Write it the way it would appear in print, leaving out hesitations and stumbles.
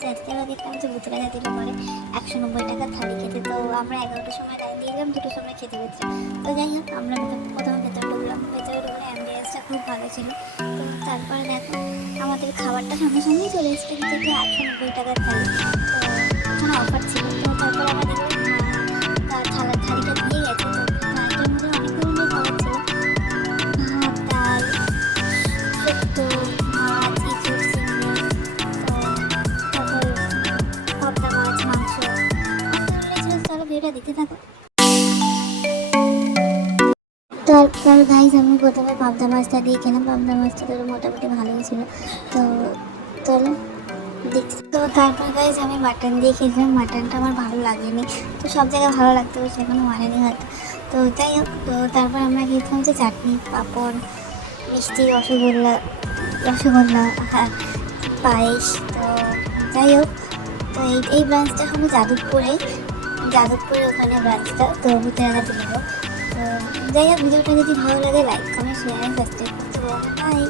আছে। আজকে আমরা দেখলাম যে ভূতরাজা দিল পরে 190 টাকা থালি খেতে। তো আমরা 11টার সময় লাইন দিয়ে গেলাম, 2টোর সময় খেতে পেয়েছি। তো যাই হোক, আমরা প্রথমে ভেতরে ঢুকলাম। ভেতরে ঢুকলে অ্যাম্বিয়েন্সটা খুব ভালো ছিল। তো তারপরে দেখো আমাদের খাবারটা সঙ্গে সঙ্গেই চলে এসেছে, কিন্তু এটা 190 টাকার থালি। তো ওখানে অফার ছিল। তো তারপরে আমরা দেখলাম থালিটা দিয়ে গেছে। তো এটার মধ্যে অনেক ধরনের খাবার ছিল, ভাত, ডাল, শুক্তো, মাছ, ইঁচড়, চিংড়ি, তো তারপর পাবদা মাছ, মাংস, অনেক ধরনের ছিল। চলো ভিডিওটা দেখতে থাকো। তারপর গাইজ আমি প্রথমে পাবদা মাছটা দিয়ে খেলাম। পাবদা মাছটা তো মোটামুটি ভালোই ছিল। তো চলো দেখছি। তো তারপর গাইজ আমি মাটন দিয়ে খেয়েছিলাম। মাটনটা আমার ভালো লাগেনি, তো সব জায়গায় ভালো লাগতো, সেখানে মানেনি হয়তো। তো যাই হোক, তো তারপর আমরা খেয়েছিলাম যে চাটনি, পাঁপড়, মিষ্টি, রসগোল্লা, হ্যাঁ, পায়েস। তো যাই হোক, তো এই ব্রাঞ্চটা হলো যাদবপুরে ওখানে ব্রাঞ্চটা। তো ভূতেরাঘাট দিল। তো যাই হোক, ভিডিওটা যদি ভালো লাগে লাইক কমেন্ট শেয়ার সাবস্ক্রাইব করতে পারো। বাই।